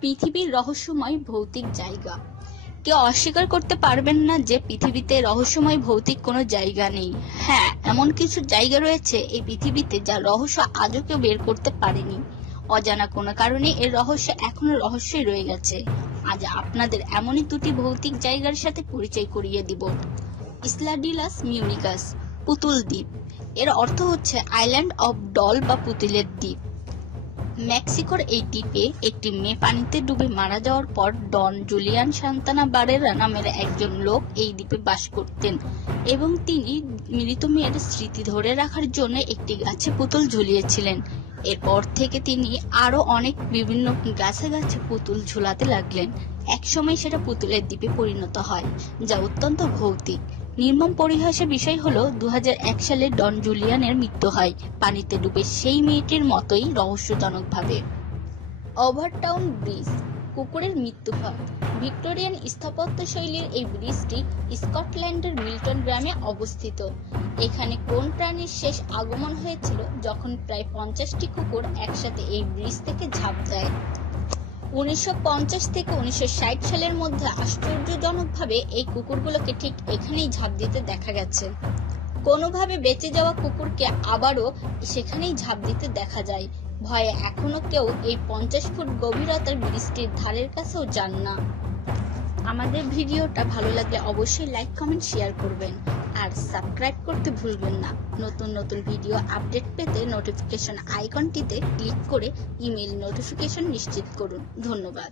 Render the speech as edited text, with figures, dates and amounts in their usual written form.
পৃথিবীর রহস্যময় ভৌতিক জায়গা। কেউ অস্বীকার করতে পারবেন না যে পৃথিবীতে রহস্যময় ভৌতিক কোনো জায়গা নেই। হ্যাঁ, এমন কিছু জায়গা রয়েছে এই পৃথিবীতে যার রহস্য আজও কেউ বের করতে পারেনি। অজানা কোনো কারণে এর রহস্য এখনো রহস্যই রয়ে গেছে। আজ আপনাদের এমনই দুটি ভৌতিক জায়গার সাথে পরিচয় করিয়ে দিব। ইসলা ডিলাস মিউনিকাস, পুতুল দ্বীপ। এর অর্থ হচ্ছে আইল্যান্ড অফ ডল বা পুতুলের দ্বীপ। মেক্সিকোর এই দ্বীপে একটি মেয়ে পানিতে ডুবে মারা যাওয়ার পর ডন জুলিয়ান সান্তানা বারেরা নামের একজন লোক এই দ্বীপে বাস করতেন এবং তিনি মৃত মেয়ের স্মৃতি ধরে রাখার জন্য একটি গাছে পুতুল ঝুলিয়েছিলেন। এরপর থেকে তিনি আরো অনেক বিভিন্ন গাছে গাছে পুতুল ঝুলাতে লাগলেন। একসময় সেটা পুতুলের দ্বীপে পরিণত হয়, যা অত্যন্ত ভৌতিক। নির্মম পরিহাসের বিষয় হলো 2001 সালে ডন জুলিয়ানের মৃত্যু হয় পানিতে ডুবে সেই মেয়েটির মতোই রহস্যজনকভাবে। ওভারটাউন ব্রিজ, কুকুরের মৃত্যুভয়। ভিক্টোরিয়ান স্থাপত্যশৈলীর এই ব্রিজটি স্কটল্যান্ডের মিল্টন গ্রামে অবস্থিত। এখানে কোন প্রাণীর শেষ আগমন হয়েছিল যখন প্রায় 50টি কুকুর একসাথে এই ব্রিজ থেকে ঝাঁপ দেয়। 1950 থেকে 1960 সালের মধ্যে আশ্চর্যজনকভাবে এই কুকুরগুলোকে ঠিক এখানেই ঝাঁপ দিতে দেখা গেছে। কোনোভাবে বেঁচে যাওয়া কুকুরকে আবারও সেখানেই ঝাঁপ দিতে দেখা যায়। ভয়ে এখনো কেউ এই 50 ফুট গভীরতার ব্রিজটির ধারের কাছেও যান না। আমাদের ভিডিওটা ভালো লাগলে অবশ্যই লাইক, কমেন্ট, শেয়ার করবেন আর সাবস্ক্রাইব করতে ভুলবেন না। নতুন নতুন ভিডিও আপডেট পেতে নোটিফিকেশন আইকনটিতে ক্লিক করে ইমেইল নোটিফিকেশন নিশ্চিত করুন। ধন্যবাদ।